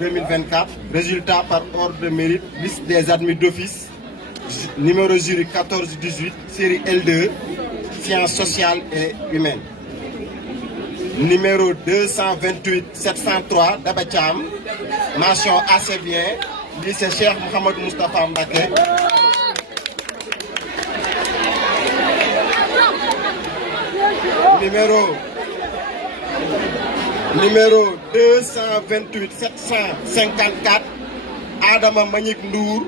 2024. Résultat par ordre de mérite, liste des admis d'office, numéro jury 14-18, série L2, sciences sociales et humaines. Numéro 228-703, Dabacham, mention assez bien, lycée Cheikh Mohamed Moustapha Mbaké. Numéro 228-754, Adama Manik Ndour,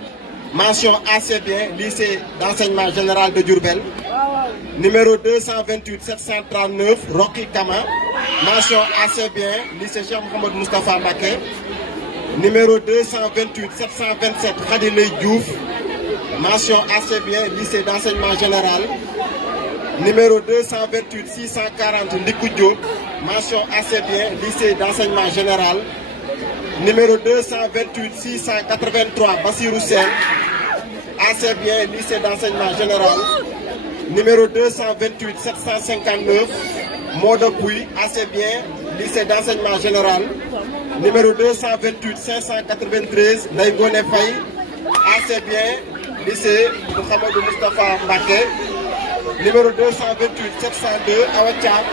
mention assez bien, lycée d'enseignement général de Diourbel. Numéro 228-739, Rocky Kama, mention assez bien, lycée Cheikh Mohamed Moustapha Mbaké. Numéro 228-727, Khadilé Diouf, mention assez bien, lycée d'enseignement général. Numéro 228-640, Ndikou Diop, mention assez bien, lycée d'enseignement général. Numéro 228-683, Bassirou Sen, assez bien, lycée d'enseignement général. Numéro 228-759, Moda Pouy, assez bien, lycée d'enseignement général. Numéro 228-593, Naïgone Faye, assez bien, lycée Mohamed Moustapha Mbaké. Numéro 228-702, Awacham.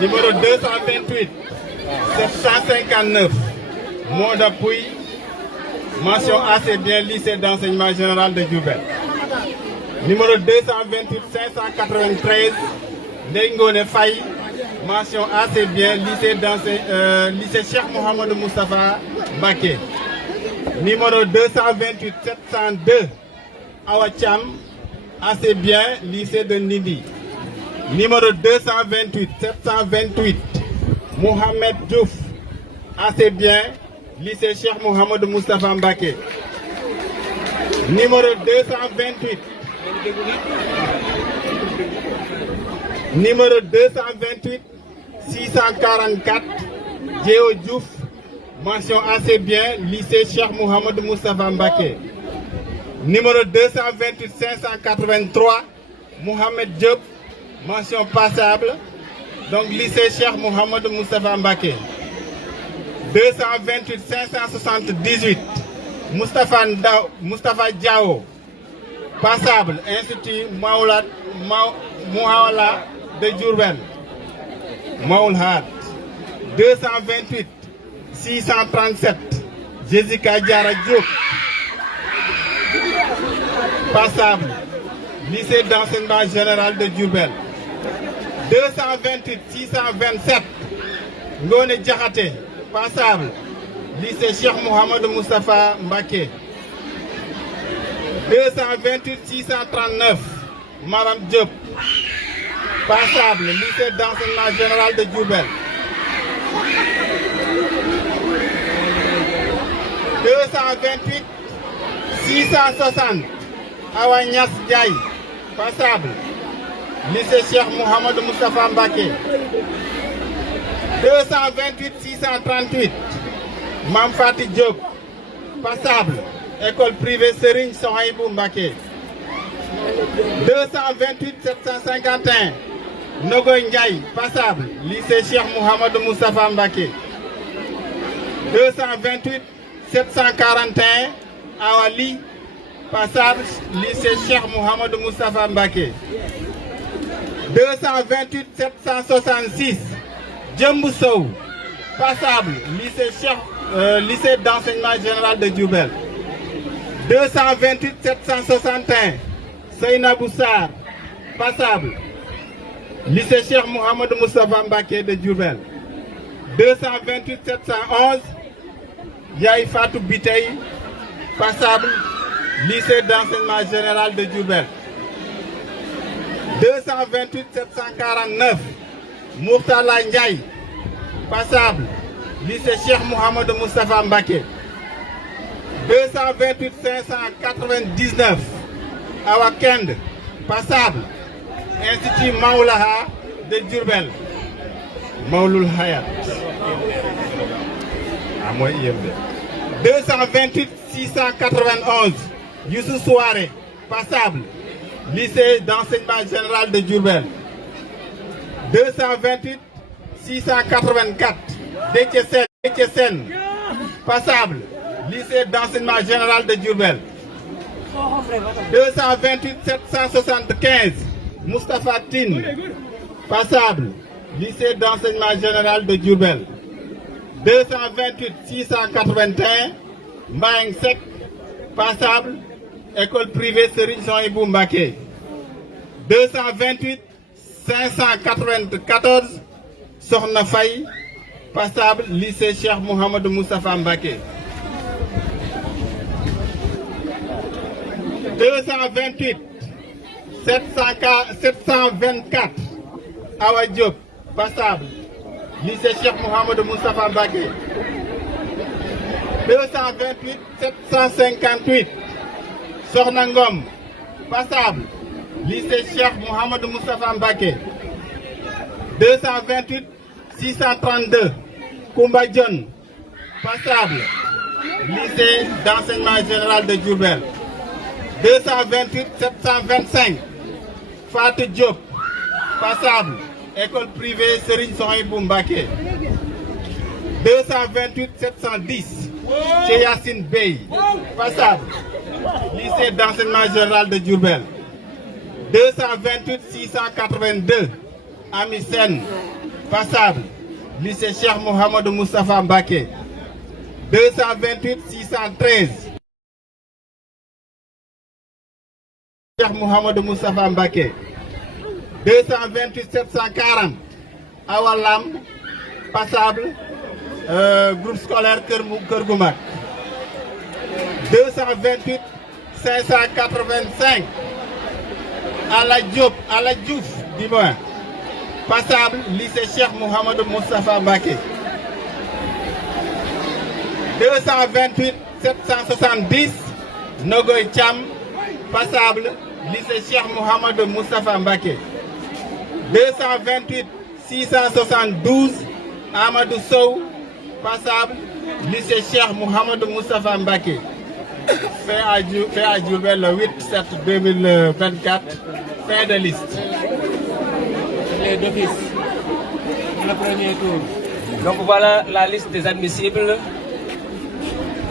Numéro 228, 759, Moda Pouy, mention assez bien, lycée d'enseignement général de Diourbel. Numéro 228, 593, Ndengone Faye, mention assez bien, lycée Cheikh Mohamed Moustapha Mbaké. Numéro 228, 702, Awacham, assez bien, lycée de Nidi. Numéro 228, 728, Mohamed Diouf, assez bien, lycée Cheikh Mohamed Moustapha Mbaké. Numéro 228, numéro 228, 644, Djeo Diouf, mention assez bien, lycée Cheikh Mohamed Moustapha Mbaké. Numéro 228, 583, Mohamed Diop, mention passable, donc lycée Cheikh Mohamed Moustapha Mbaké. 228 578, Moustapha Diao, passable, Institut Mouawala de Diourbel, Maoulhad. 228 637, Jessica Diara Diop, passable, lycée d'enseignement général de Diourbel. 228 627, Ngone Diakhaté, passable, lycée Cheikh Mohamed Moustapha Mbaké. 228 639, Maram Diop, passable, lycée d'enseignement général de Diourbel. 228 660, Awanyas Diaye, passable, lycée Cheikh Mohamed Moustapha Mbaké. 228 638, Mamfati Diop, passable, école privée Serigne Sohaibou Mbaké. 228 751, Nogoy Ndiaye, passable, lycée Cheikh Mohamed Moustapha Mbaké. 228 741, Awali, passable, lycée Cheikh Mohamed Moustapha Mbaké. 228 766, Djembou Sow, passable, lycée d'enseignement général de Diourbel. 228 761, Seyna Boussar, passable, lycée Cheikh Mouhamadou Moustapha Mbacké de Diourbel. 228 711 Yaye Fatou Bitey, passable, lycée d'enseignement général de Diourbel. 228 749 Mourtala Ndiaye, passable, lycée Cheikh Mouhamadou Moustapha Mbacké. 228 599 Awa Kend, passable, Institut Maoulaha de Diourbel. Maouloul Hayat. 228 691 Youssou Souare, passable, lycée d'enseignement général de Diourbel. 228 684 Déthié Sène, passable, lycée d'enseignement général de Diourbel. 228 775 Moustapha Tine, passable, lycée d'enseignement général de Diourbel. 228 681 Mbaeng Sek, passable, école privée Serigne Souhaïbou Mbacké. 228 594 Sokhna Faye, passable, lycée Cheikh Mouhamadou Moustapha Mbacké. 228 724 Awa Diop, passable, lycée Cheikh Mouhamadou Moustapha Mbacké. 228 758 Sokhna Ngom, passable, lycée Cheikh Mouhamadou Moustapha Mbacké. 228 632 Koumba Dione, passable, lycée d'enseignement général de Diourbel. 228 725 Fatou Diop, passable, école privée Serigne Souhaïbou Mbacké. 228 710 Yassine Bey, passable, lycée d'enseignement général de Diourbel. 228 682 Ami Sen, passable, lycée Cheikh Mouhamadou Moustapha Mbacké. 228 613 Cheikh Mouhamadou Moustapha Mbacké. 228 740 Awalam, passable, groupe scolaire Kër Goumak. 228 585 Ala Diouf dis-moi, passable, lycée Cheikh Mouhamadou Moustapha Mbacké. 228 770 Nogoy Thiam, passable, lycée Cheikh Mouhamadou Moustapha Mbacké. 228 672 Amadou Sow, passable, lycée Cheikh Mouhamadou Moustapha Mbacké. Fait à Diourbel le 8/7/2024, fin de liste. Les d'office, le premier tour. Donc voilà la liste des admissibles.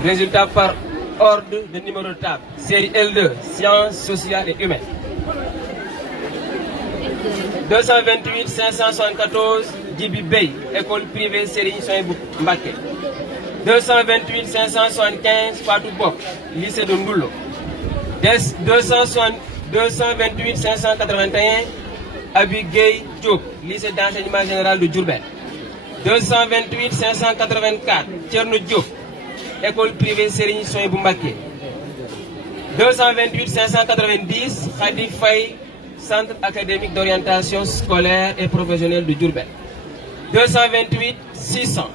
Résultat par ordre de numéro de table. Série L2, sciences sociales et humaines. 228 574 Djibi Bey, école privée Serigne Souhaïbou Mbacké. 228 575 Fatou Bok, lycée de Ndoulo. 228 581 Abi Gueye Diop, lycée d'enseignement général de Diourbel. 228 584 Thierno Diop, école privée Serigne Souhaïbou Mbacké. 228 590 Khady Faye, centre académique d'orientation scolaire et professionnelle de Diourbel. 228 600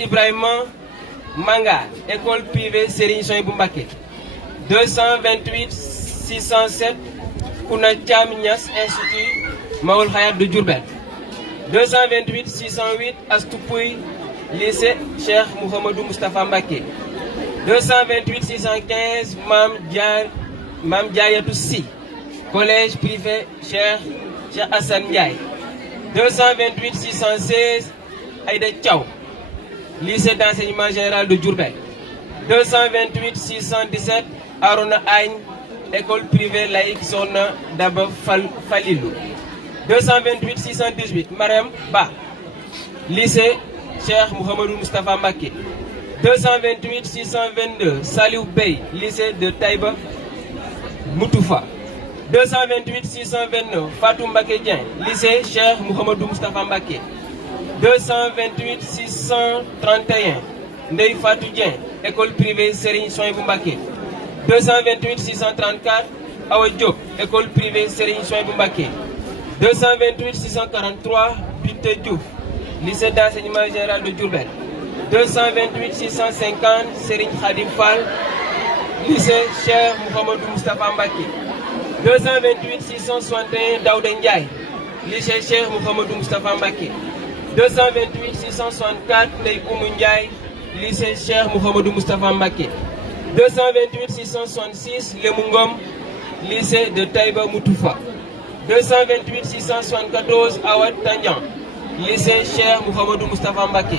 Ibrahima Manga, école privée Serigne Souhaïbou Mbacké. 228 607 Kouna Thiam Niass, institut Maoul Hayat de Diourbel. 228 608 Astoupoui, lycée Cheikh Mouhamadou Moustapha Mbacké. 228 615 Mam Diayatou Sy, collège privé Cheikh Hassan Ndiaye. 228 616 Aïda Thiaw, lycée d'enseignement général de Diourbel. 228 617 Arona Agne, école privée laïque Sokhna Daba Falilou. 228 618 Mariam Ba, lycée Cheikh Mouhamadou Moustapha Mbacké. 228 622 Saliou Bey, lycée de Taïba Moutoufa. 228 629 Fatou Mbacké Dieng, lycée Cheikh Mouhamadou Moustapha Mbacké. 228 631 Ndeye Fatou Dieng, école privée Serigne Souhaïbou Mbacké. 228 634 Awa Diop, école privée Serigne Souhaïbou Mbacké. 228 643 Binté Diouf, lycée d'enseignement général de Diourbel. 228 650 Serigne Khadim Fall, lycée Cheikh Mouhamadou Moustapha Mbacké. 228 661 Daouda Ndiaye, lycée Cheikh Mouhamadou Moustapha Mbacké. 228 664 Ndeye Oumou Ndiaye, lycée Cheikh Mouhamadou Moustapha Mbacké. 228 666 Lemou Ngom, lycée de Taïba Moutoufa. 228 674 Awad Tandian, lycée Cheikh Mouhamadou Moustapha Mbacké.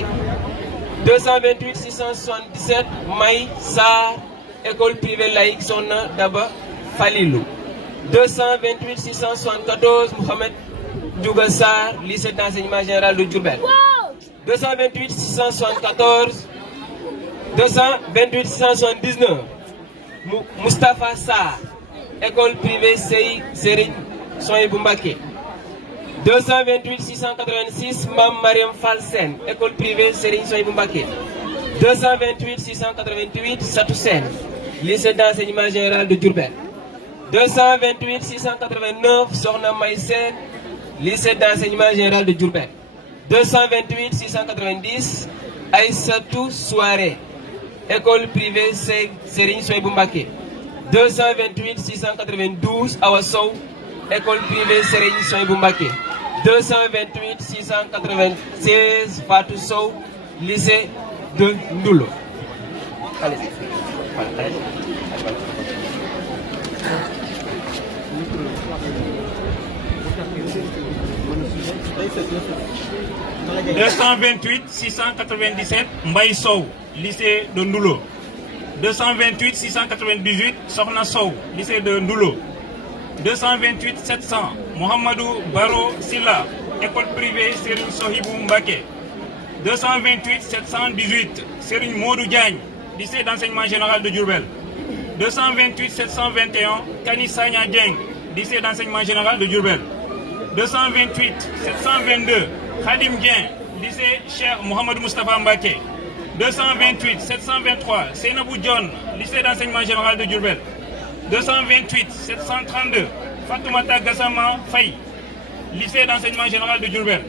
228 677 Maï Sarr, école privée laïque Sonna Daba Falilou. 228 674 Mohamed Djouga Sarr, lycée d'enseignement général de Diourbel. 228 674 228 679 Moustapha Sarr, école privée Serigne Souhaïbou Mbacké. 228 686 Mam Mariam Falsen, école privée Serigne Souhaïbou Mbacké. 228 688 Satou Sène, lycée d'enseignement général de Diourbel. 228 689 Sokhna May Sène, lycée d'enseignement général de Diourbel. 228 690 Aïssatou Souaré, école privée Serigne Souhaïbou Mbacké. 228 692 Awa Sow, école privée Serigne Souhaïbou Mbacké. 228 696 Fatou Sow, lycée de Ndoulo. Allez. « 228 697 Mbaye Sow, lycée de Ndoulo. 228 698 Sokhna Sow, lycée de Ndoulo. 228 700 Mohamedou Baro Silla, école privée Serigne Souhaïbou Mbacké. 228 718 Serigne Modou Diagne, lycée d'enseignement général de Diourbel. 228 721 Kani Sagna Dieng, lycée d'enseignement général de Diourbel. 228 722 Khadim Dieng, lycée Cheikh Mouhamadou Moustapha Mbacké. 228 723 Seynabou Dione, lycée d'enseignement général de Diourbel. 228 732 Fatoumata Gassama Faye, lycée d'enseignement général de Diourbel.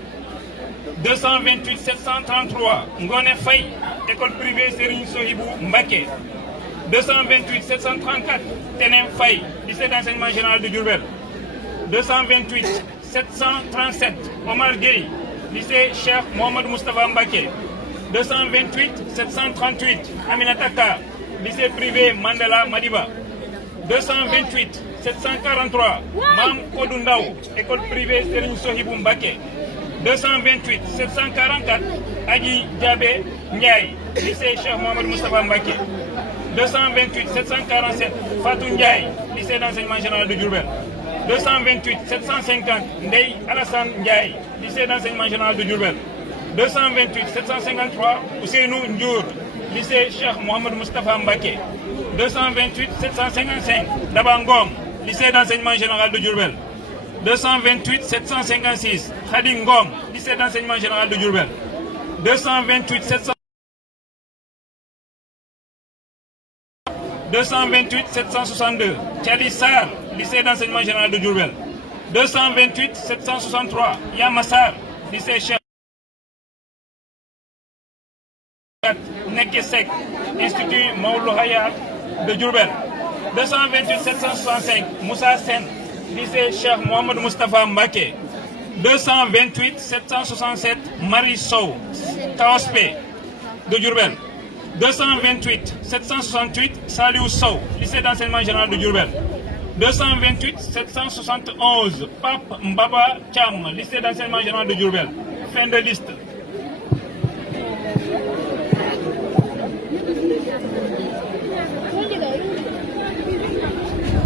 228 733 Ngone Faye, école privée Serigne Souhaïbou Mbacké. 228 734 Tenem Faye, lycée d'enseignement général de Diourbel. 228 737 Omar Gueye, lycée Cheikh Mouhamadou Moustapha Mbacké. 228 738 Aminata Ka, lycée privé Mandela Madiba. 228 743 Mam Kodou Ndaw, école privée Serigne Souhaïbou Mbacké. 228 744 Adji Diabé Ndiaye, lycée Cheikh Mouhamadou Moustapha Mbacké. 228 747 Fatou Ndiaye, lycée d'enseignement général de Diourbel. 228 750 Ndeye Alassane Ndiaye, lycée d'enseignement général de Diourbel. 228 753 Ousseynou Ndiour, lycée Cheikh Mouhamadou Moustapha Mbacké. 228 755 Daba Ngom, lycée d'enseignement général de Diourbel. 228 756 Khady Ngom, lycée d'enseignement général de Diourbel. 228 762 Thiali Sarr, lycée d'enseignement général de Diourbel. 228 763 Yamassar, lycée Cheikh Nekesek, institut Maoulou Hayat de Diourbel. 228 765 Moussa Sen, lycée Cheikh Mouhamadou Moustapha Mbacké. 228 767 Marie Sow, Kaospé de Diourbel. 228 768 Saliou Sow, lycée d'enseignement général de Diourbel. 228 771 Pape Mbaba Thiam, lycée d'enseignement général de Diourbel. Fin de liste.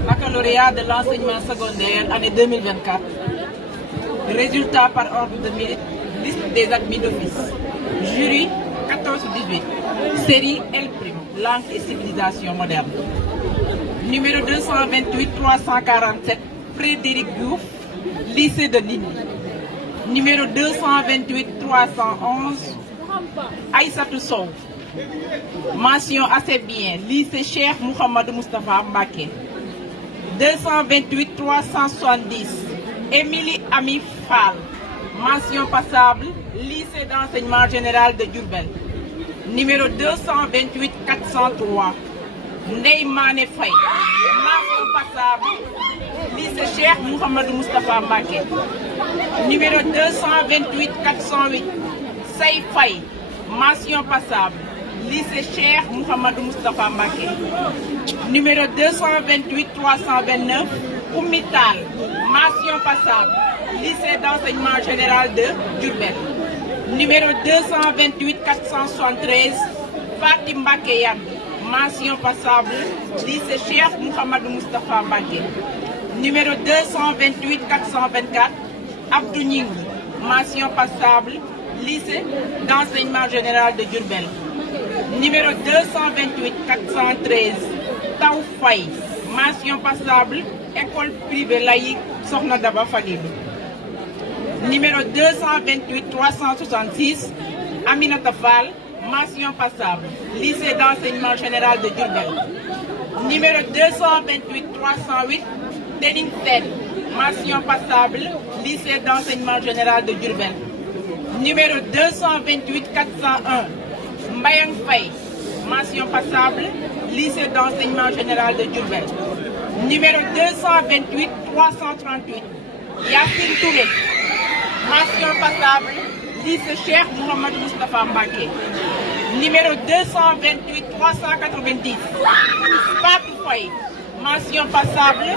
Baccalauréat de l'enseignement secondaire, année 2024. Résultats par ordre de mérite, liste des admis d'office. Jury 14-18. Série L', langue et civilisation moderne. Numéro 228 347 Frédéric Diouf, lycée de Lille. Numéro 228 311, Aïssatou Sow. Mention assez bien, lycée Cheikh Mouhamadou Moustapha Mbacké. 228 370, Émilie Ami Fall. Mention passable, lycée d'enseignement général de Diourbel. Numéro 228 403, Ndeye Mané Faye. Mention passable, lycée Cheikh Mouhamadou Moustapha Mbacké. Numéro 228 408, Sey Faye. Mention passable, lycée Cheikh Mouhamadou Moustapha Mbacké. Numéro 228 329, Oumital. Mention passable, lycée d'enseignement général de Diourbel. Numéro 228 473, Fatim Mbacké Yane. Mention passable, lycée Cheikh Mouhamadou Moustapha Mbacké. Numéro 228 424, Abdou Ning. Mention passable, lycée d'enseignement général de Diourbel. Numéro 228 413, Taw Faye. Mention passable, école privée laïque Sokhna Daba Fadilou. Numéro 228 366, Aminata Fall. Mention passable, lycée d'enseignement général de Diourbel. Numéro 228 308, Dening Sène. Mention passable, lycée d'enseignement général de Diourbel. Numéro 228 401, Mbayang Faye. Mention passable, lycée d'enseignement général de Diourbel. Numéro 228 338, Yassine Touré. Mention passable, lycée Cheikh Mouhamadou Moustapha Mbacké. Numéro 228 390, Fatou Faye. Mention passable,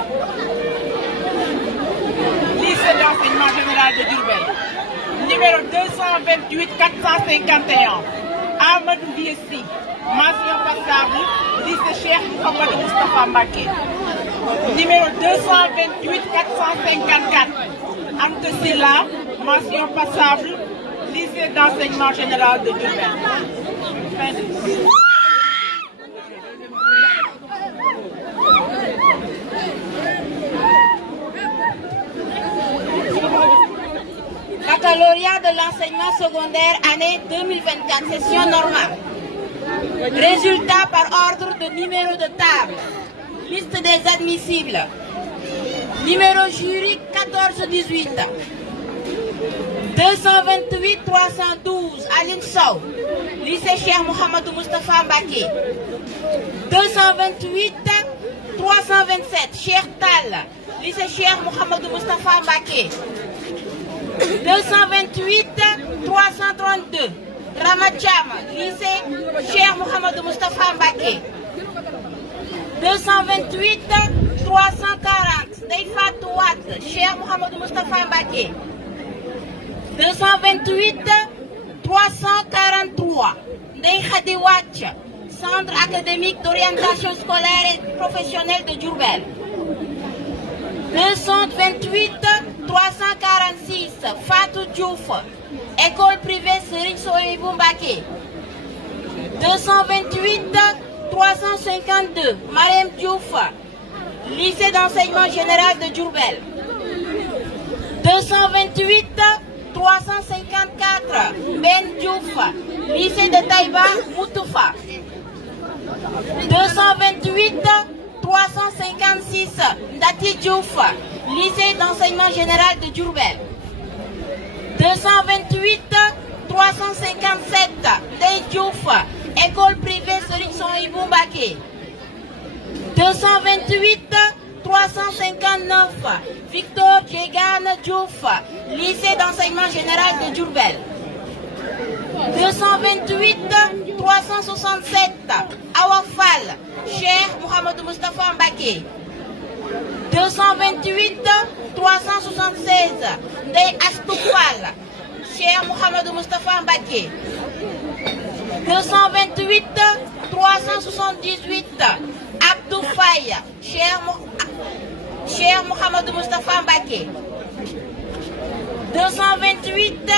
lycée d'enseignement général de Diourbel. Numéro 228 451, Amadou Biessi. Mention passable, lycée Cheikh Mouhamadou Moustapha Mbacké. Numéro 228 454, Ante Silla. Mention passable, lycée d'enseignement général de Diourbel. Baccalauréat de l'enseignement secondaire année 2024, session normale. Résultat par ordre de numéro de table. Liste des admissibles. Numéro jury 14-18. 228 312, Aline Sow. Lycée Cheikh Mouhamadou Moustapha Mbacké. 228 327, Cheikh Tal. Lycée Cheikh Mouhamadou Moustapha Mbacké. 228 332, Ramadjam, lycée Cheikh Mouhamadou Moustapha Mbacké. 228 340, Ndeye Fatou Wade, Cheikh Mouhamadou Moustapha Mbacké. 228 343, Ndeye Khady Watch, Centre académique d'orientation scolaire et professionnelle de Diourbel. 228 346, Fatou Diouf, école privée Serigne Souhaïbou Mbacké. 228 352, Mariem Diouf, lycée d'enseignement général de Diourbel. 228 354, Ben Diouf, lycée de Taïba Moutoufa. 228 356, Ndati Diouf, lycée d'enseignement général de Diourbel. 228 357, Ndeye Diouf, école privée Serigne Souhaïbou Mbacké. 228 359, Victor Djegane Diouf, lycée d'enseignement général de Diourbel. 228 367, Awa Fall, Cheikh Mouhamadou Moustapha Mbacké. 228 376, Ndeye Astou Fall, Cheikh Mouhamadou Moustapha Mbacké. 228 378, Abdou Faye, Cheikh Mouhamadou Moustapha Mbacké. 228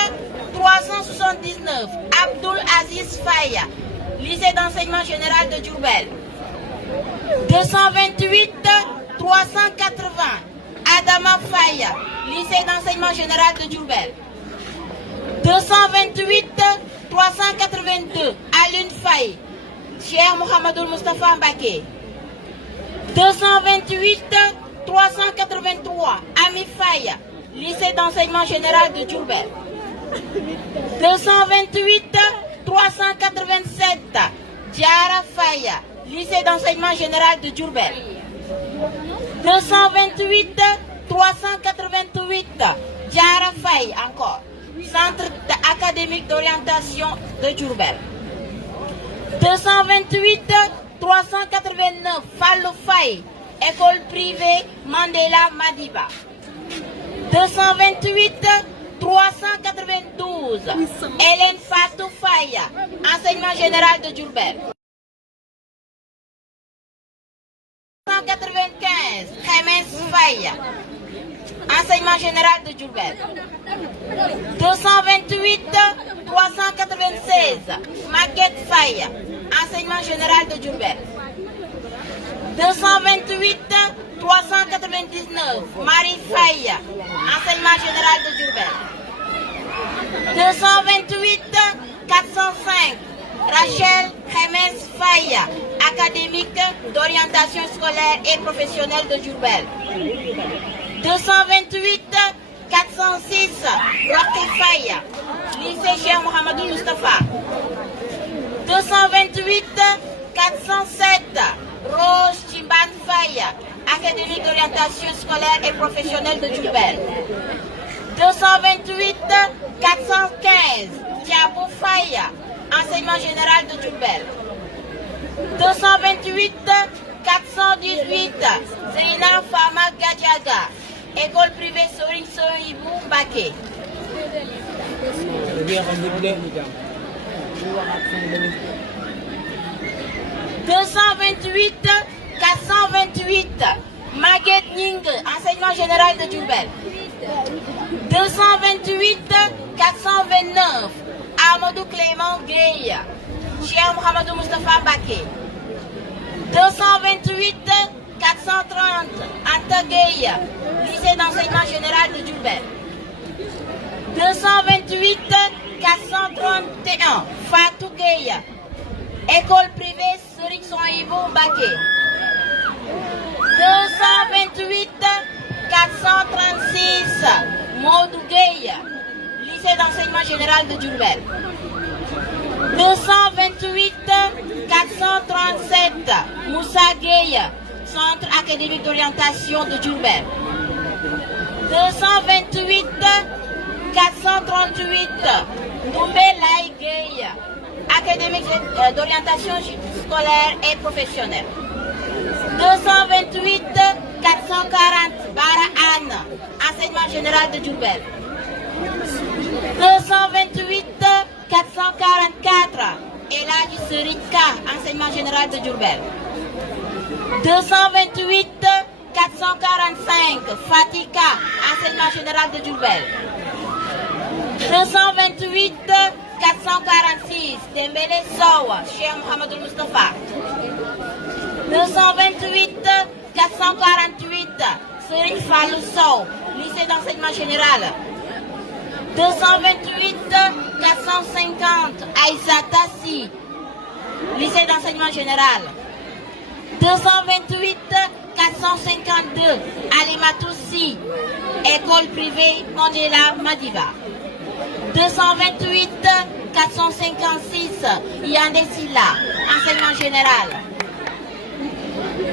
379, Abdoul Aziz Faye, lycée d'enseignement général de Diourbel. 228 380, Adama Faye, lycée d'enseignement général de Diourbel. 228 382, Alun Faye, Cheikh Mohamedoul Moustapha Mbacké. 228 383, Ami Faye, lycée d'enseignement général de Diourbel. 228 387, Diara Faye, lycée d'enseignement général de Diourbel. 228 388, Diara Faye encore, centre académique d'orientation de Diourbel. 228 389, Fallou Faye, école privée Mandela Madiba. 228 392, Hélène Fatou Faye, enseignement général de Diourbel. 295, Khémesse Faye, enseignement général de Diourbel. 228 396, Maguette Faye, enseignement général de Diourbel. 228 399, Marie Faye, enseignement général de Diourbel. 228 405, Rachel Khémesse Faye, académique d'orientation scolaire et professionnelle de Diourbel. 228 406, Rocky Faye, lycée Cheikh Mohamedoul Moustapha. 228 407, Rose Chimban Faye, académique d'orientation scolaire et professionnelle de Diourbel. 228 415, Diabou Faye, enseignement général de Diourbel. 228 418, Zeyna Fama Gadjaga, école privée Sorin Sohibou Mbacké. 228 428, Maguette Ning, enseignement général de Diourbel. 228 429, Amadou Clément Gueye, Cheikh Mohamedoul Moustapha Mbacké. 228 430, Anta Gueye, lycée d'enseignement général de Diourbel. 228 431, Fatou Gueye, école privée Serigne Souhaïbou Mbacké. 228 436, Modou Gueye, lycée d'enseignement général de Diourbel. 228 437, Moussa Gueye, centre académique d'orientation de Diourbel. 228 438, Doumbelay Gueye, académique d'orientation scolaire et professionnelle. 228 440, Bara Anne, enseignement général de Diourbel. 228 444, Elhadji Serigne Ka, enseignement général de Diourbel. 228 445, Fatika, enseignement général de Diourbel. 228 446, Dembélé Sow, Cheikh Mohamedoul Moustapha. 228 448, Serigne Fallou Sow, lycée d'enseignement général. 228 450, Aïssa Tassi, lycée d'enseignement général. 228 452, Alimatou Sy, école privée Mandela Madiba. 228 456, Yandé Silla, enseignement général.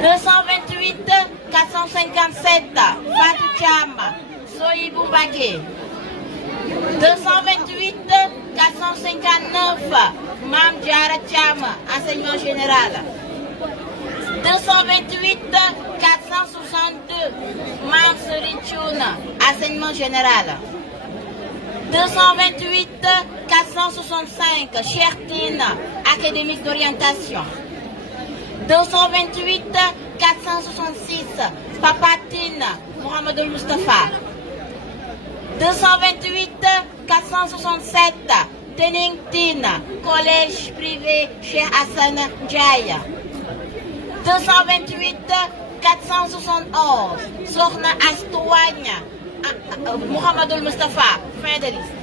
228 457, Fatou Thiam, Sohibou Mbacké. 228 459, Mam Diara Thiam, enseignement général. 228 462, Mam Serigne Thioune, enseignement général. 228 465, Cheikh Tine, académique d'orientation. 228 466, Papatine, Mohamedoul Moustapha. 228 467, Tening Tine, collège privé Cheikh Hassan Ndiaye. 228 471 Sokhna Astou Wagne Mouhamadoul Moustapha, fin de liste.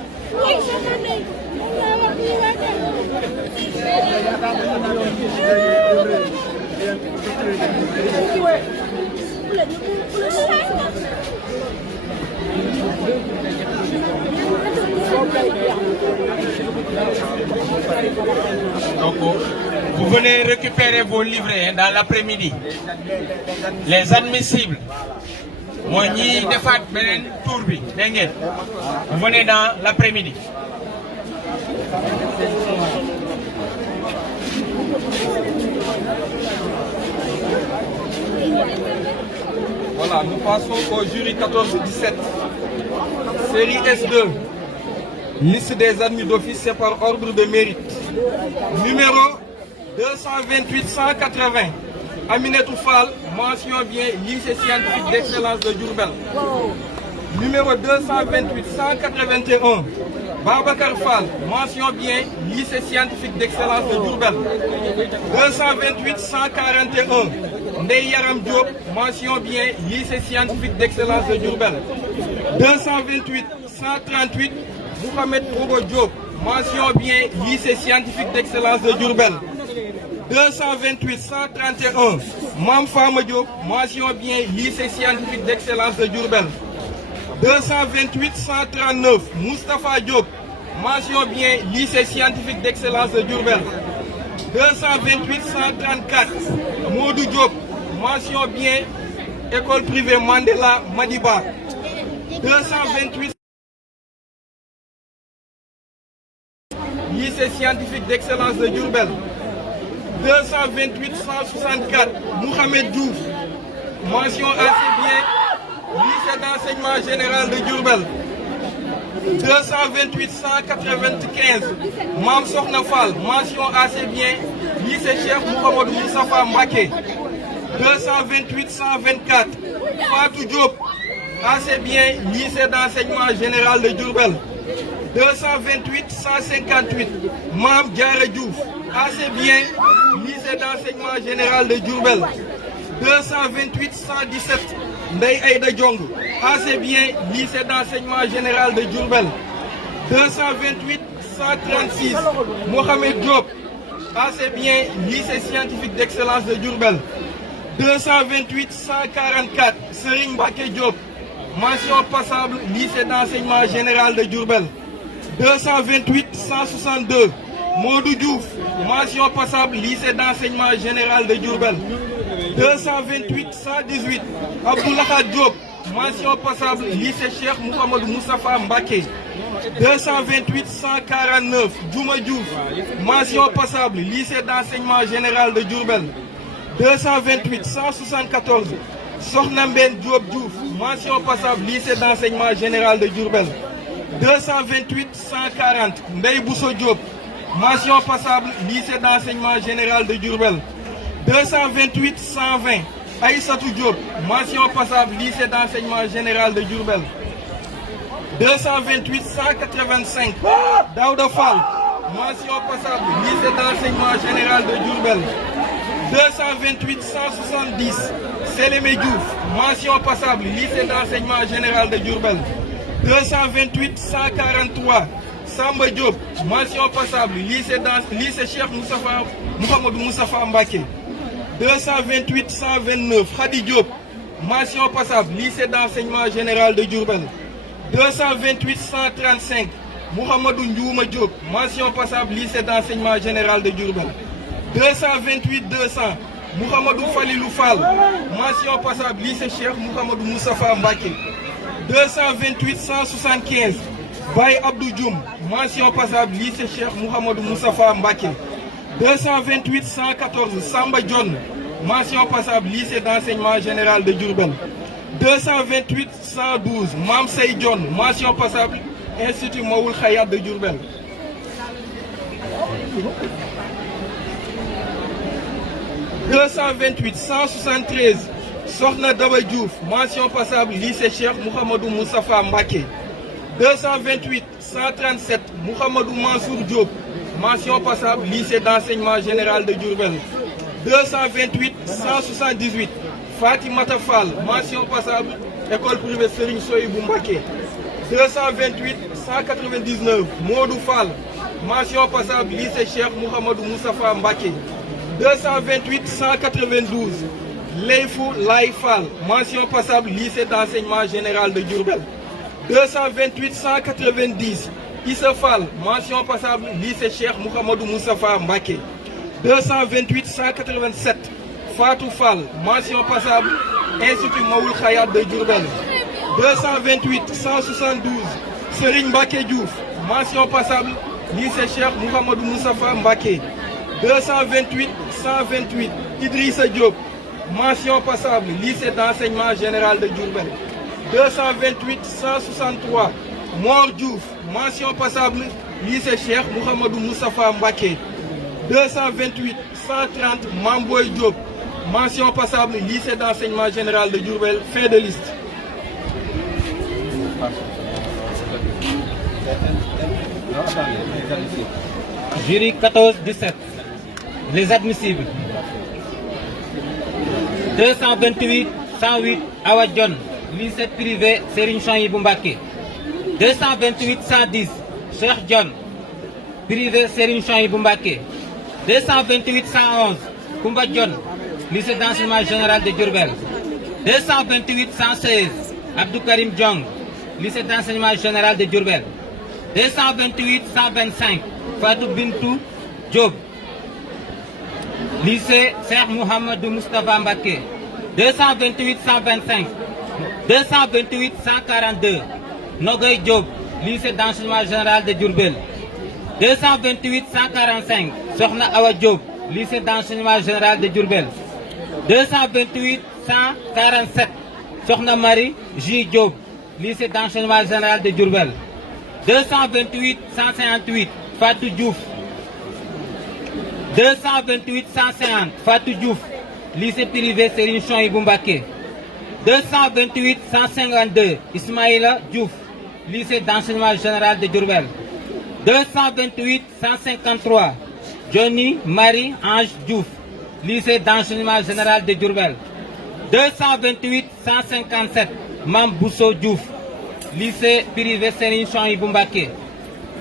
Donc, vous venez récupérer vos livrets dans l'après-midi. Les admissibles. Moi, ni defat benen tour bi, dengeen. Vous venez dans l'après-midi. Voilà, nous passons au jury 14-17. Série S2. Liste des admis d'office, c'est par ordre de mérite. Numéro 228-180. Aminetou Fall, mention bien, lycée scientifique d'excellence de Diourbel. Numéro 228-181. Babacar Fall, mention bien, lycée scientifique d'excellence de Diourbel. 228-141. Ndeye Yaram Diop, mention bien, lycée scientifique d'excellence de Diourbel. 228-138. Mohamed Ogo Diop, mention bien, lycée scientifique d'excellence de Diourbel. 228-131. Mam Fama Diop, mention bien, lycée scientifique d'excellence de Diourbel. 228-139. Moustapha Diop, mention bien, lycée scientifique d'excellence de Diourbel. 228-134. Modou Diop, mention bien, école privée Mandela Madiba. 228. Lycée scientifique d'excellence de Diourbel. 228-164. Mohamed Diouf, mention assez bien, lycée d'enseignement général de Diourbel. 228-195. Mam Sokhna Fall, mention assez bien, lycée Cheikh Mouhamadou Moustapha Mbacké. 228-124. Fatou Diop, assez bien, lycée d'enseignement général de Diourbel. 228-158. Mam Diarra Diouf, assez bien, lycée d'enseignement général de Diourbel. 228-117. Ndeye Aïda Diong, assez bien, lycée d'enseignement général de Diourbel. 228-136. Mohamed Diop, assez bien, lycée scientifique d'excellence de Diourbel. 228-144. Serigne Mbacké Diop, mention passable, lycée d'enseignement général de Diourbel. 228-162. Modou Diouf, mention passable, lycée d'enseignement général de Diourbel. 228-118. Abdoulaye Diop, mention passable, lycée Cheikh Mouhamadou Moustapha Mbacké. 228-149. Djouma Diouf, mention passable, lycée d'enseignement général de Diourbel. 228-174. Sokhna Mbène Diop Diouf, mention passable, lycée d'enseignement général de Diourbel. 228-140. Ndeye Bousso Diop, mention passable, lycée d'enseignement général de Diourbel. 228-120. Aïssatou Diop, mention passable, lycée d'enseignement général de Diourbel. 228-185. Daouda Fall, mention passable, lycée d'enseignement général de Diourbel. 228-170. Sélémé Diouf, mention passable, lycée d'enseignement général de Diourbel. 228-143. Samba Diop, mention passable, lycée Cheikh Mouhamadou Moustapha Mbacké. 228-129. Khady Diop, mention passable, lycée d'enseignement général de Diourbel. 228-135. Mouhamadou Ndiouma Diop, mention passable, lycée d'enseignement général de Diourbel. 228-200. Mouhamadou Falilou Fall, mention passable, lycée Cheikh Mouhamadou Moustapha Mbacké. 228-175. Baye Abdou Dioum, mention passable, lycée Cheikh Mouhamadou Moustapha Mbacké. 228-114. Samba John, mention passable, lycée d'enseignement général de Diourbel. 228-112. Mam Sey John, mention passable, Institut Maoul Khayat de Diourbel. 228-173. Sokhna Daba Diouf, mention passable, lycée Cheikh Mouhamadou Moustapha Mbacké. 228-137. Mouhamadou Mansour Diop, mention passable, lycée d'enseignement général de Diourbel. 228-178. Fatimata Fall, mention passable, école privée Serigne Soyibou Mbacké. 228 199, Modou Fall, mention passable, lycée Cheikh Mouhamadou Moustapha Mbacké. 228 192, Leifou Laye Fall, mention passable, lycée d'enseignement général de Diourbel. 228 190, Issa Fall, mention passable, lycée Cheikh Mouhamadou Moustapha Mbacké. 228 187, Fatou Fall, mention passable, Institut Maoul Khayat de Diourbel. 228 172, Serigne Mbacké Diouf, mention passable, lycée Cheikh Mouhamadou Moustapha Mbacké. 228 128, Idrissa Diop, mention passable, lycée d'enseignement général de Diourbel. 228 163, Mor Diouf, mention passable, lycée Cheikh Mouhamadou Moustapha Mbacké. 228 130, Mamboy Diop, mention passable, lycée d'enseignement général de Diourbel. Fin de liste. Jury 14-17. Les admissibles. 228 108 Awa John, lycée privé Serigne Souhaïbou Mbacké. 228 110 Cheikh John, privé Serigne Souhaïbou Mbacké. 228 111 Koumba John, lycée d'enseignement général de Diourbel. 228 116 Abdou Karim Diong, lycée d'enseignement général de Diourbel. 228 125 Fatou Bintou Diop, lycée Cheikh Mouhamadou Moustapha Mbacké. 228 125 228 142 Nogoy Diop, lycée d'enseignement général de Diourbel. 228 145 Sokhna Awa Diop, lycée d'enseignement général de Diourbel. 228 147 Sokhna Marie J Diop, lycée d'enseignement général de Diourbel. 228 158 Fatou Diouf. 228 150 Fatou Diouf, lycée privé Serigne Souhaïbou Mbacké. 228 152 Ismaïla Diouf, lycée d'enseignement général de Diourbel. 228 153 Johnny Marie Ange Diouf, lycée d'enseignement général de Diourbel. 228 157 Mam Bousso Diouf, lycée privé Serigne Souhaïbou Mbacké.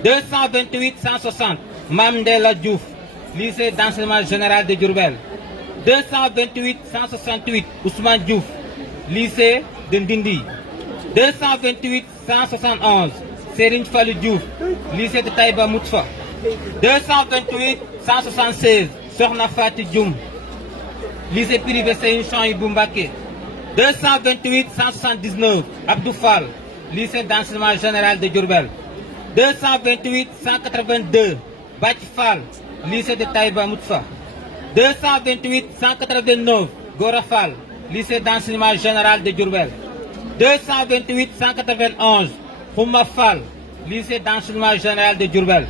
228 160 Mam Ndella Diouf, lycée d'enseignement général de Diourbel. 228 168 Ousmane Diouf, lycée de Ndindi. 228 171 Serigne Fallou Diouf, lycée de Taïba Moutfa. 228 176 Sokhna Fati Dioum, lycée privé Serigne Souhaïbou Mbacké. 228 179 Abdou Fall, lycée d'enseignement général de Diourbel. 228 182 Bathie Fall, lycée de Taïba Moutfa. 228 189 Gora Fall, lycée d'enseignement général de Diourbel. 228 191 Khouma Fall, lycée d'enseignement général de Diourbel.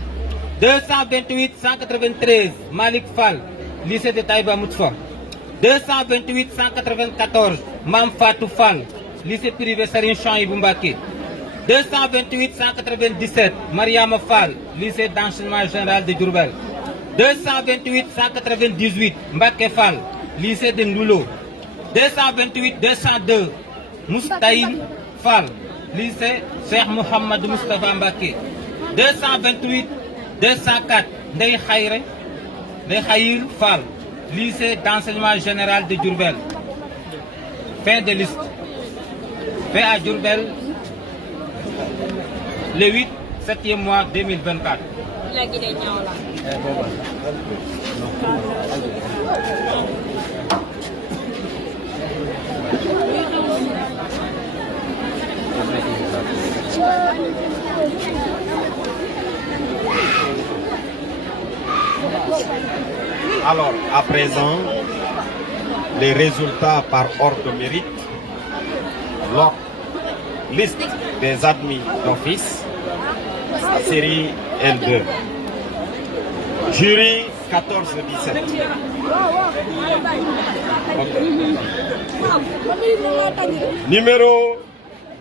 228 193 Malik Fall, lycée de Taïba Moutfa. 228 194 Mam Fatou Fall, lycée privé Serigne Souhaïbou Mbacké. 228 197 Mariama Fall, lycée d'enseignement général de Diourbel. 228 198 Mbacké Fall, lycée de Ndoulo. 228 202 Moustaïn Fall, lycée Cheikh Mouhamadou Moustapha Mbacké. 228 204 Ndeye Khayr Fall, lycée d'enseignement général de Diourbel. Fin de liste. Fait à Diourbel le 8 7e mois 2024. Alors, à présent, les résultats par ordre de mérite. L'ordre, liste des admis d'office, série L2. Jury 14-17. Numéro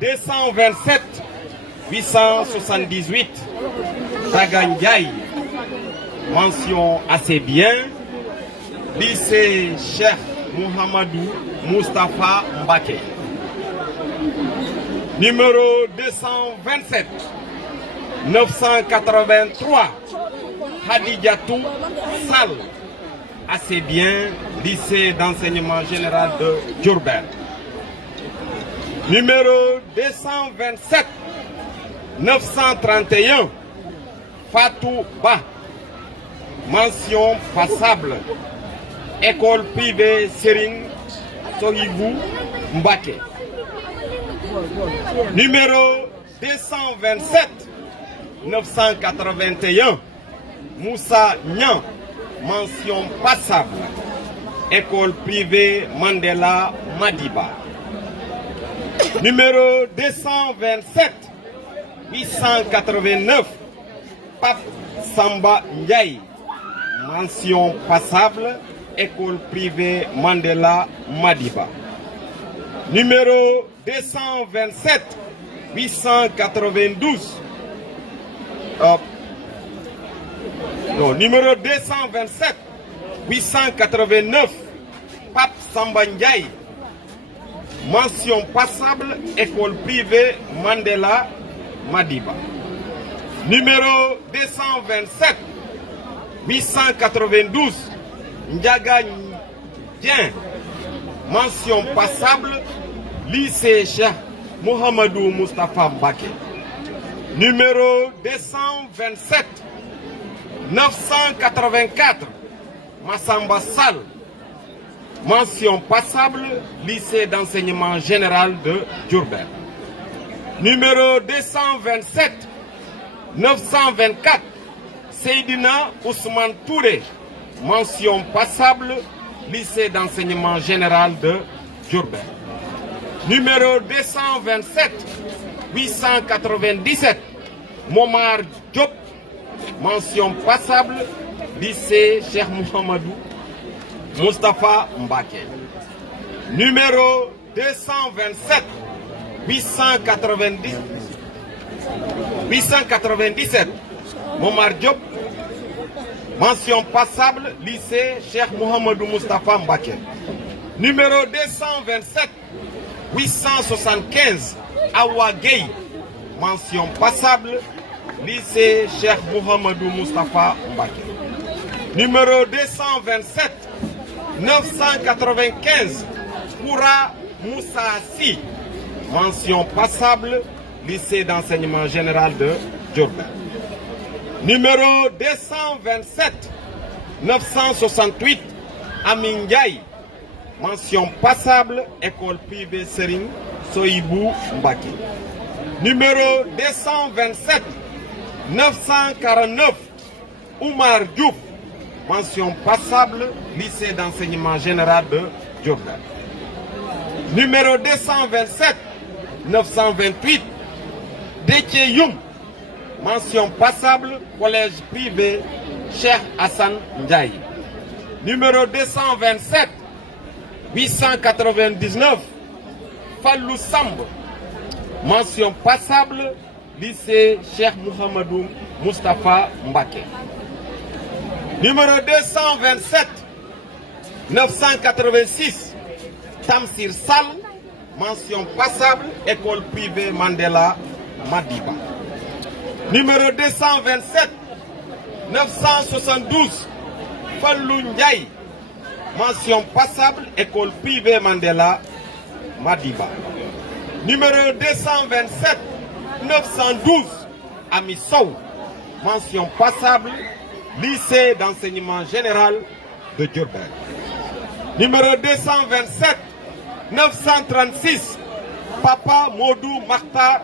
227 878 Tagangay, mention assez bien. Lycée Cheikh Mouhamadou Moustapha Mbake. Numéro 227 983 Hadijatou Sal. Assez bien, lycée d'enseignement général de Diourbel. Numéro 227 931 Fatou Ba. Mention passable. École privée Sering Sohibou Mbake. Numéro 227 981 Moussa Nyan. Mention passable. École privée Mandela Madiba. Numéro 227 889 Pape Samba Ndiaye. Mention passable. École privée Mandela Madiba. Numéro 227 892 numéro 227 889 Pape Samba Ndiaye. Mention passable. École privée Mandela Madiba. Numéro 227 892 Ndiaga Dien. Mention passable. Lycée Cheikh Mohamedou Moustapha Mbake. Numéro 227 984 Massamba Sall. Mention passable. Lycée d'enseignement général de Diourbel. Numéro 227 924 Seydina Ousmane Touré. Mention passable. Lycée d'enseignement général de Diourbel. Numéro 227 897 Momar Diop. Mention passable. Lycée Cheikh Mohamedou Moustapha Mbake. Numéro 227 897 Momar Diop. Mention passable. Lycée Cheikh Mohamedou Moustapha Mbake. Numéro 227 875 Awa Gueye. Mention passable. Lycée Cheikh Mohamedou Moustapha Mbake. Numéro 227 995 Koura Moussassi. Mention passable. Lycée d'enseignement général de Diourbel. Numéro 227 968 Amin Ndiaye. Mention passable. École privée Sering Sohibou Mbake. Numéro 227 949 Oumar Diouf. Mention passable. Lycée d'enseignement général de Diourbel. Numéro 227 928 Déthié Youm. Mention passable. Collège privé Cheikh Hassan Ndiaye. Numéro 227 899 Fallou Samb. Mention passable. Lycée Cheikh Mohamedou Moustapha Mbake. Numéro 227 986 Tamsir Sall. Mention passable. École privée Mandela Madiba. Numéro 227 972 Fallou Ndiaye. Mention passable. École privée Mandela Madiba. Numéro 227 912 Ami Sow. Mention passable. Lycée d'enseignement général de Diourbel. Numéro 227 936 Papa Modou Makhtar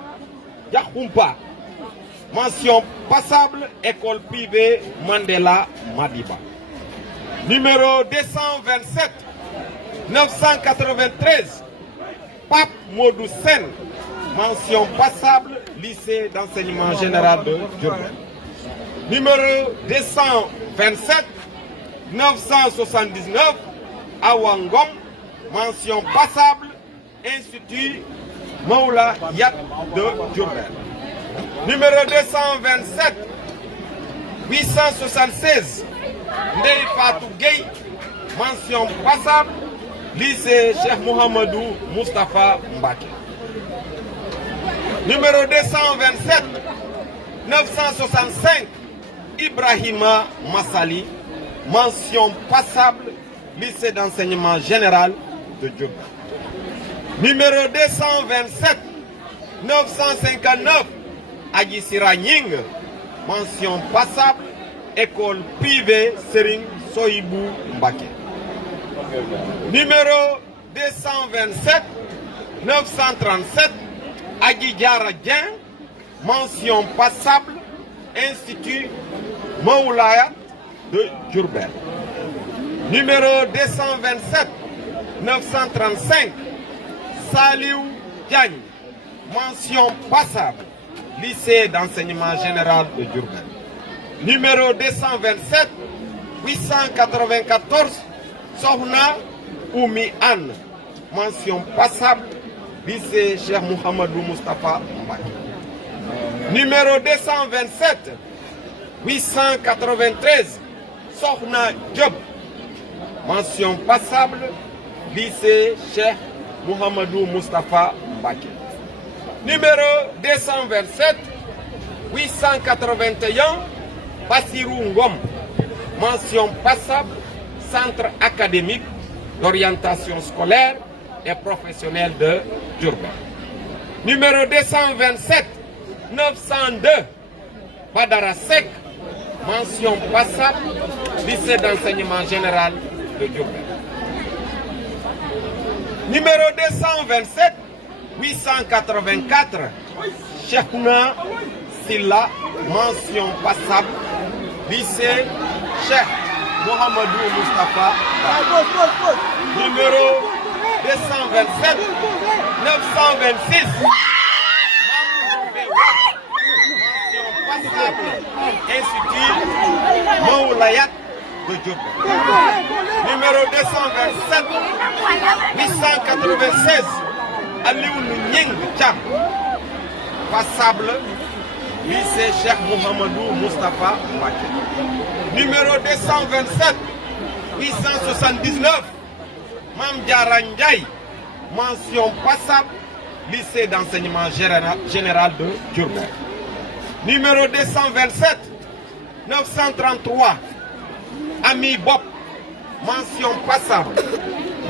Yahoumpa. Mention passable. École privée Mandela Madiba. Numéro 227 993 Pape Modou Sen. Mention passable. Lycée d'enseignement général de Diourbel. Numéro 227 979 Awangom. Mention passable. Institut Maoula Yat de Diourbel. Numéro 227 876 Ndeye Fatou Gueye. Mention passable. lycée Cheikh Mouhamadou Moustapha Mbaké. Numéro 227 965 Ibrahima Massali, mention passable, lycée d'enseignement général de Diourbel. Numéro 227 959 Adjissira Nying, mention passable, école privée Serigne Sohibou Mbaké. Numéro 227 937 Adjidjara Dien, mention passable, Institut Maoulaya de Diourbel. Numéro 227 935 Saliou Diagne, mention passable, lycée d'enseignement général de Diourbel. Numéro 227 894 Sohna Oumi Anne, mention passable, lycée Cheikh Mouhamadou Moustapha Mbaké. Numéro 227 893 Sohna Diop, mention passable, lycée Cheikh Mouhamadou Moustapha Mbaké. Numéro 227 881 Bassirou Ngom, mention passable, centre académique d'orientation scolaire et professionnelle de Diourbel. Numéro 227 902 Badara Seck, mention passable, lycée d'enseignement général de Diourbel. Numéro 227 884 Cheikhouna Silla, mention passable, lycée Cheikh Mouhamadou Moustapha. Numéro 227 926 Institut Maoulayat de Diourbel. Numéro 227 896 Alioune Nying Thiam, passable, lycée Cheikh Mouhamadou Moustapha Mbaké. Numéro 227 879 Mame Diarra Ndiaye, mention passable, lycée d'enseignement général de Diourbel. Numéro 227 933 Ami Bop, mention passable,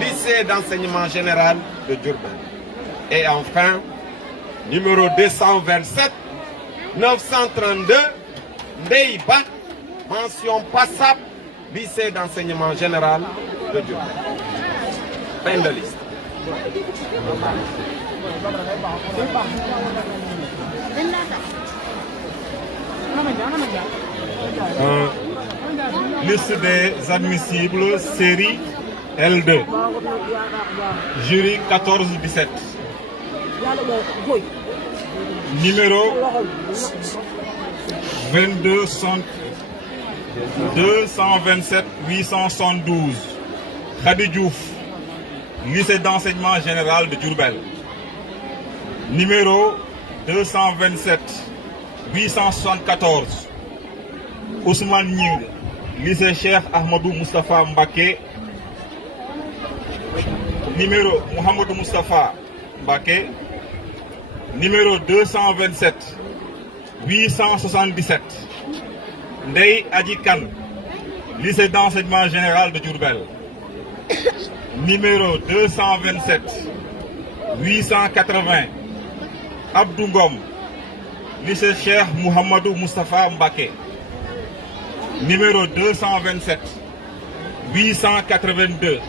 lycée d'enseignement général de Diourbel. Et enfin, numéro 227 932 Ndeye Ba, mention passable, lycée d'enseignement général de Diourbel. Fin de liste. Liste des admissibles, série L2. Jury 14-17. Numéro 227 872. Khady Diouf, lycée d'enseignement général de Diourbel. Numéro 227 874. Ousmane Nying, lycée Cheikh Ahmadou Moustapha Mbaké. Numéro Mouhamadou Moustapha Mbaké. Numéro 227 877 Ndeye Adjikan, lycée d'enseignement général de Diourbel. Numéro 227 880 Abdou Ngom, lycée Cheikh Mouhamadou Moustapha Mbaké. Numéro 227 882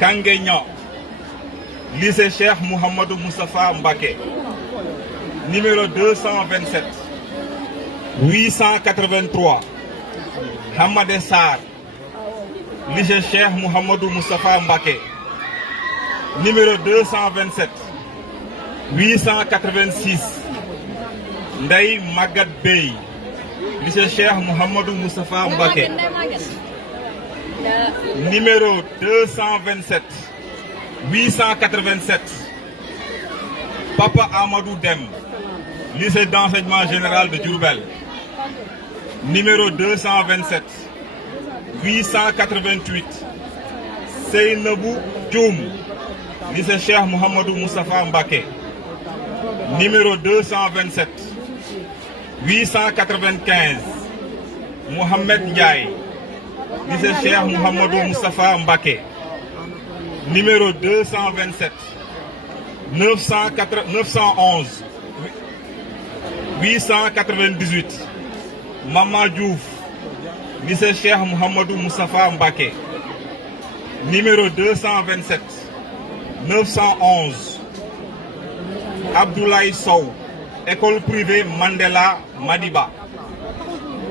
Kangue Niang, lycée Cheikh Mouhamadou Moustapha Mbaké. Numéro 227 883 Hamadé Sarr, lycée Cheikh Mouhamadou Moustapha Mbaké. Numéro 227 886 Ndeye Magat Bey, lycée Cheikh Mouhamadou Moustapha Mbaké. Numéro 227 887 Papa Amadou Dem, lycée d'enseignement général de Diourbel. Numéro 227 888 Seynabou Dioum, lycée Cheikh Mouhamadou Moustapha Mbacké. Numéro 227, 895, Mohamed Ndiaye, lycée Cheikh Mouhamadou Moustapha Mbacké. Numéro 227, 911, 898, Mama Diouf, lycée Cheikh Mouhamadou Moustapha Mbacké. Numéro 227, 911, Abdoulaye Sow, école privée Mandela Madiba.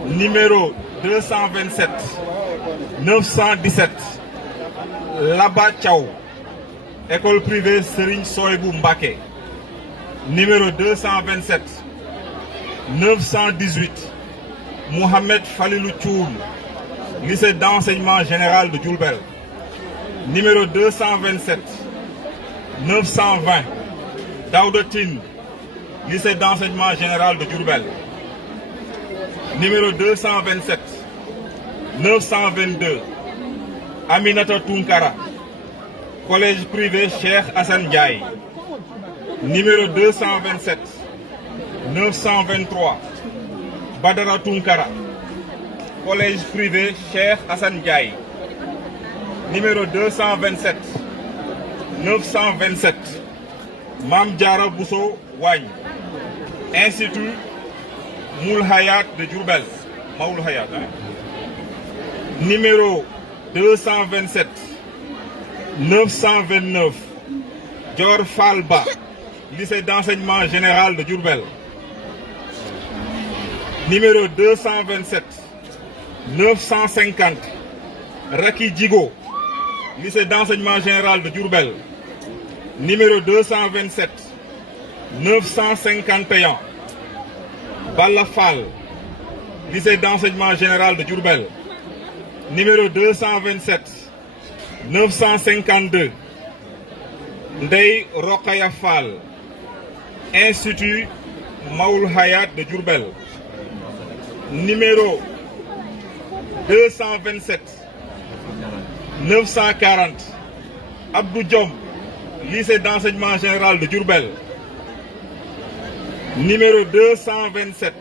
Numéro 227, 917, Laba Thiaw, école privée Serigne Soybou Mbacké. Numéro 227, 918, Mohamed Falilou Thioum, lycée d'enseignement général de Diourbel. Numéro 227, 920, Daouda Tine, lycée d'enseignement général de Diourbel. Numéro 227, 922, Aminata Tunkara, collège privé Cheikh Hassan Ndiaye. Numéro 227, 923, Badara Tunkara, collège privé Cheikh Hassan Ndiaye. Numéro 227, 927, Mam Diara Bousso Wagne, Institut Moul Hayat de Diourbel. Maoul Hayat, hein? Numéro 227, 929, Dior Falba, lycée d'enseignement général de Diourbel. Numéro 227, 950, Raki Djigo, lycée d'enseignement général de Diourbel. Numéro 227, 951, Balla Fall, lycée d'enseignement général de Diourbel. Numéro 227, 952, Ndeye Rokaya Fall, Institut Maoul Hayat de Diourbel. Numéro 227, 940, Abdou Diom, lycée d'enseignement général de Diourbel. Numéro 227,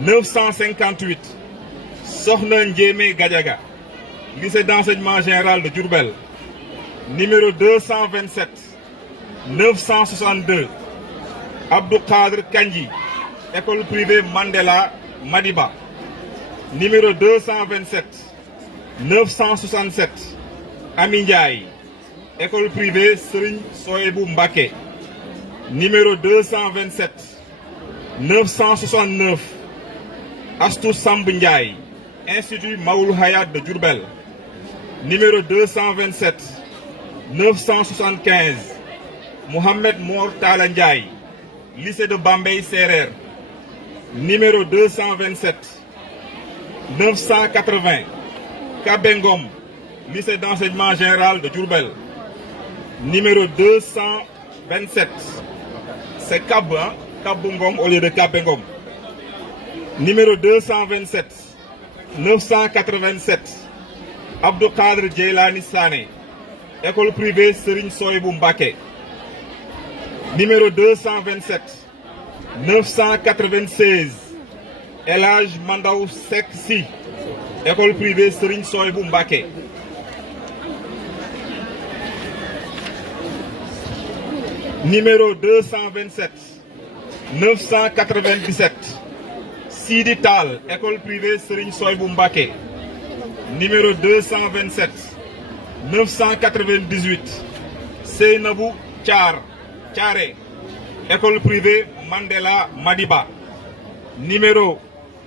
958, Sokhna Ndiémé Gadiaga, lycée d'enseignement général de Diourbel. Numéro 227, 962, Abdou Khadr Kandji, école privée Mandela Madiba. Numéro 227, 967, Ami Ndiaye, école privée Serigne Soybou Mbacké. Numéro 227, 969, Astou Samb Ndiaye, Institut Maoul Hayat de Diourbel. Numéro 227, 975, Mohamed Mor Tala Ndiaye, lycée de Bambey Serer. Numéro 227, 980, Kabengom, lycée d'enseignement général de Diourbel. Numéro 227, c'est Kab, hein? Kabungom au lieu de Kabengom. Numéro 227, 987, Abdou Khadr Djeylani Sané, école privée Serigne Soybou Mbacké. Numéro 227, 996, El Hadj Mandaw Seck Sy, école privée Serigne Soybou Mbacké. Numéro 227, 997, Sidi Tal, école privée Serigne Soybou Mbacké. Numéro 227, 998, Seynabou Thiaré, école privée Mandela Madiba. Numéro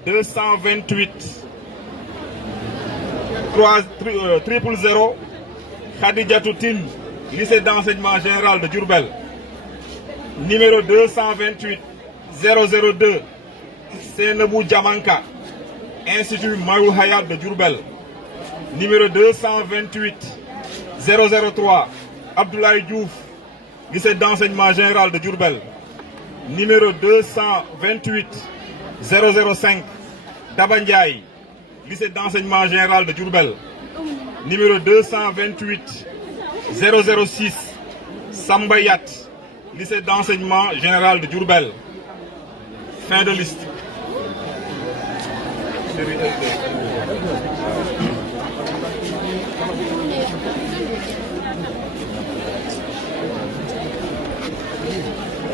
228, 000, Khadijatou Tine, lycée d'enseignement général de Diourbel. Numéro 228, 002, Seynabou Diamanka, Institut Maoul Hayat de Diourbel. Numéro 228, 003, Abdoulaye Diouf, lycée d'enseignement général de Diourbel. Numéro 228, 005, Daba Ndiaye, lycée d'enseignement général de Diourbel. numéro 228 006 Sambayat, lycée d'enseignement général de Diourbel. Fin de liste.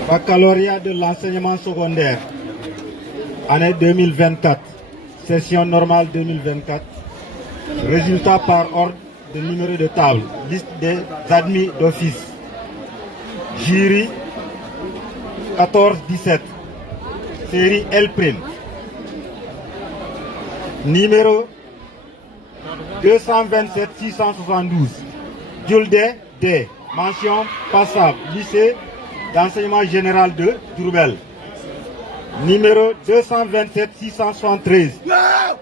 Baccalauréat de l'enseignement secondaire, année 2024, session normale 2024, résultat par ordre de numéro de table, liste des admis d'office, jury 14-17, série L', numéro 227 672, Diouldé D, mention passable, lycée d'enseignement général de Diourbel. Numéro 227 673,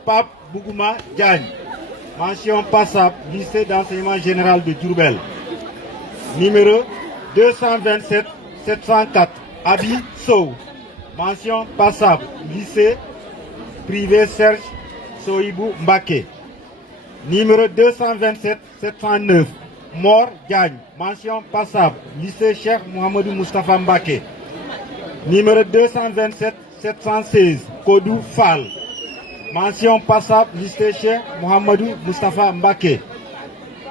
Pape Bougouma Diagne, mention passable, lycée d'enseignement général de Diourbel. Numéro 227 704, Abi Sow, mention passable, lycée privé Serge Sohibou Mbaké. Numéro 227 709, Mor Diagne, mention passable, lycée Cheikh Mohamedou Moustapha Mbaké. Numéro 227 716, Kodou Fall, mention passable, lycée Cheikh Mohamedou Moustapha Mbaké.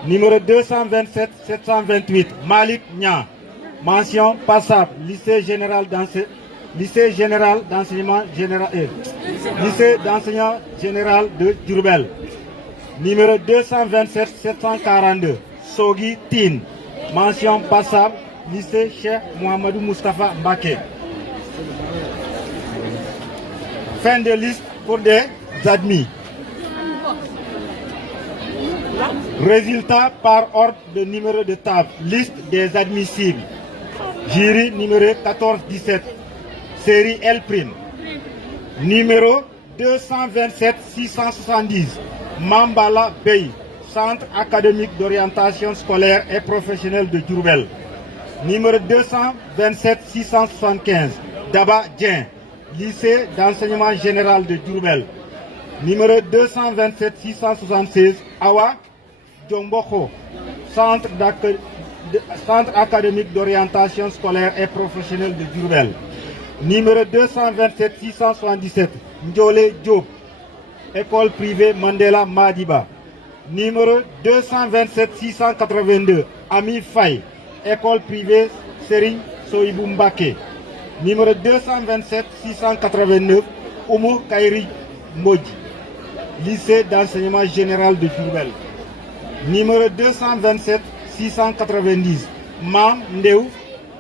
Numéro 227 728, Malik Nia, mention passable, lycée d'enseignement général de Diourbel. Numéro 227 742, Sogi Tin, mention passable, lycée Cheikh Mohamedou Moustapha Mbaké. Fin de liste pour des admis. Résultat par ordre de numéro de table, liste des admissibles. Jury numéro 14-17, série L', numéro 227 670, Mambala Bey, Centre académique d'orientation scolaire et professionnelle de Diourbel. Numéro 227 675, Daba Dien, lycée d'enseignement général de Diourbel. Numéro 227 676, Awa Djomboko, Centre académique d'orientation scolaire et professionnelle de Diourbel. Numéro 227 677, Ndiolé Diop, école privée Mandela Madiba. Numéro 227 682, Ami Faye, école privée Serigne Sohibou Mbaké. Numéro 227 689, Oumou Kairi Mbodji, lycée d'enseignement général de Diourbel. Numéro 227 690, Mam Ndeu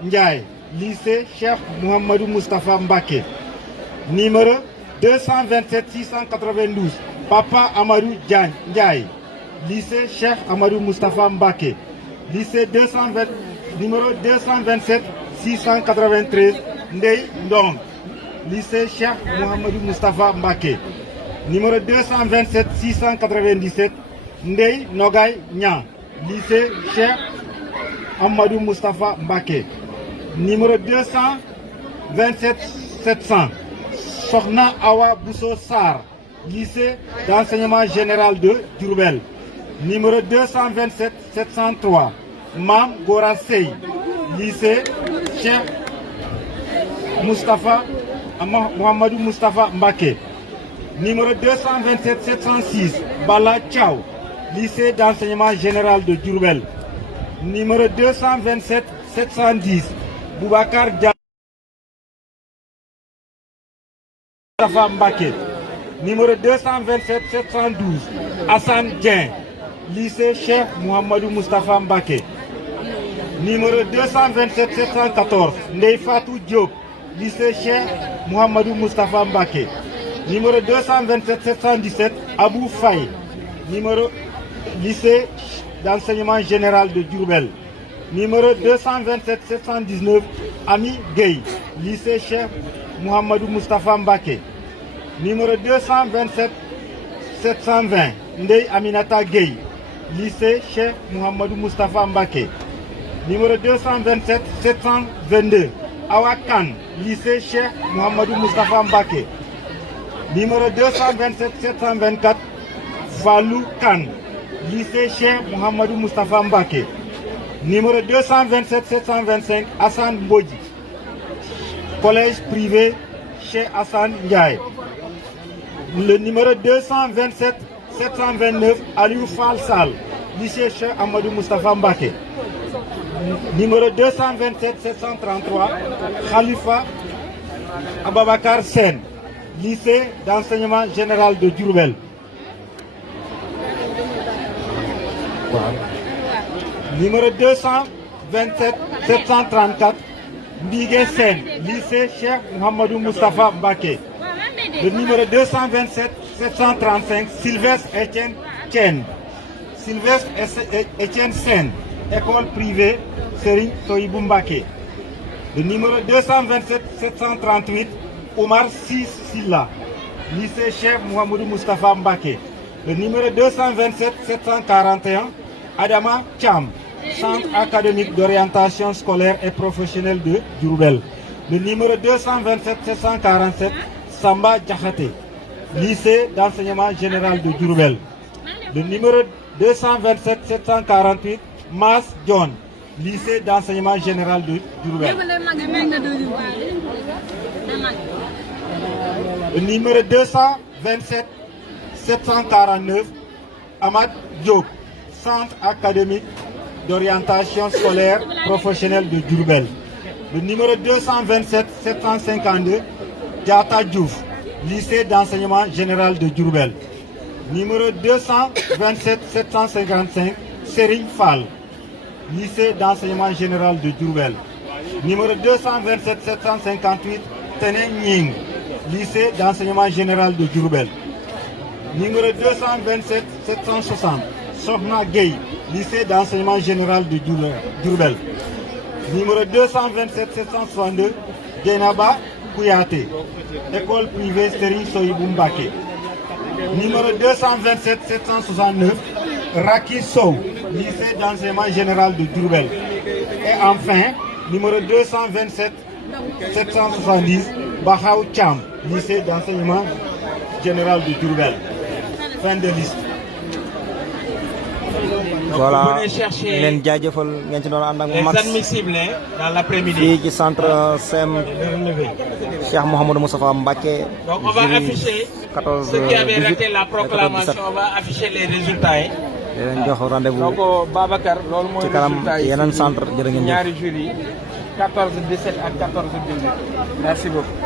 Ndiaye, lycée Cheikh Mohamedou Moustapha Mbaké. Numéro 227 692, Papa Amadou Ndiaye, lycée Cheikh Amadou Moustapha Mbaké. Numéro 227 693, Ndey Ndong, lycée Cheikh Mohamedou Moustapha Mbaké. Numéro 227 697, Ndey Nogay Niang, lycée Cheikh Amadou Moustapha Mbaké. Numéro 227 700, Sokhna Awa Bousso Sar, lycée d'enseignement général de Diourbel. Numéro 227 703, Mam Gora Sey, lycée Cheikh Mohamedou Moustapha Mbaké. Numéro 227 706, Bala Tchao, lycée d'enseignement général de Diourbel. Numéro 227 710, Boubacar Dia Moustapha Mbaké. Numéro 227 712, Hassan Dien, lycée Cheikh Mohamedou Moustapha Mbaké. Numéro 227 714, Ndey Fatou Diop, lycée Cheikh Mohamedou Moustapha Mbaké. Numéro 227 717, Abou Faye, numéro lycée d'enseignement général de Diourbel. Numéro 227 719, Ami Gueye, lycée Cheikh Mohamedou Moustapha Mbaké. Numéro 227 720, Ndey Aminata Gueye, lycée Cheikh Mohamedou Moustapha Mbaké. Numéro 227 722, Awakan, lycée Cheikh Mohamedou Moustapha Mbaké. Numéro 227 724, Falou Khan, lycée Cheikh Mohamedou Moustapha Mbaké. Numéro 227 725, Hassan Mbodji. Collège privé Cheikh Hassan Ndiaye. Le numéro 227 729, Aliou Fall Sall, lycée Cheikh Amadou Moustapha Mbaké. Numéro 227 733, Khalifa Ababakar Sen, lycée d'enseignement général de Diourbel. Numéro 227 734, Mbigué Sen, lycée Cheikh Mohamedou Moustapha Mbaké. Le numéro 227 735, Sylvestre Etienne Chen. Sylvestre Etienne Sen, école privée Serigne Soyibou Mbaké. Le numéro 227 738, Omar Silla, lycée Cheikh Mohamedou Moustapha Mbaké. Le numéro 227 741, Adama Cham, centre académique d'orientation scolaire et professionnelle de Diourbel. Le numéro 227 747, Samba Diakhaté, lycée d'enseignement général de Diourbel. Le numéro 227 748, Mas John, lycée d'enseignement général de Diourbel. Le numéro 227 749, Ahmad Diop, centre académique d'orientation scolaire professionnelle de Diourbel. Le numéro 227 752, Diata Diouf, lycée d'enseignement général de Diourbel. Numéro 227 755, Serigne Fall, lycée d'enseignement général de Diourbel. Numéro 227 758, Tene Nying, lycée d'enseignement général de Diourbel. Numéro 227 760, Sohna Gueye, lycée d'enseignement général de Diourbel. Numéro 227 762, Djenaba Kouyaté, école privée Serigne Soyibou Mbaké. Numéro 227 769, Raki Sow, lycée d'enseignement général de Diourbel. Et enfin, numéro 227 770, Bahaou Cham, lycée d'enseignement général de Diourbel. Fin de liste. Voilà, leen jaajëfal ngeen ci doon ànd ak Max dans l'après-midi. fii ci centre CEM Cheikh Mohamedou Moustapha Mbaké. Donc on va afficher 14 ceux qui avaient 18, raté la proclamation, on va afficher les résultats. di leen jox rendez-vous donc Babacar loolu mooy ci kanam résultat yi yeneen centre jërë ngeen jëf. ñaari jury 14 17 ak 14 18 merci beaucoup.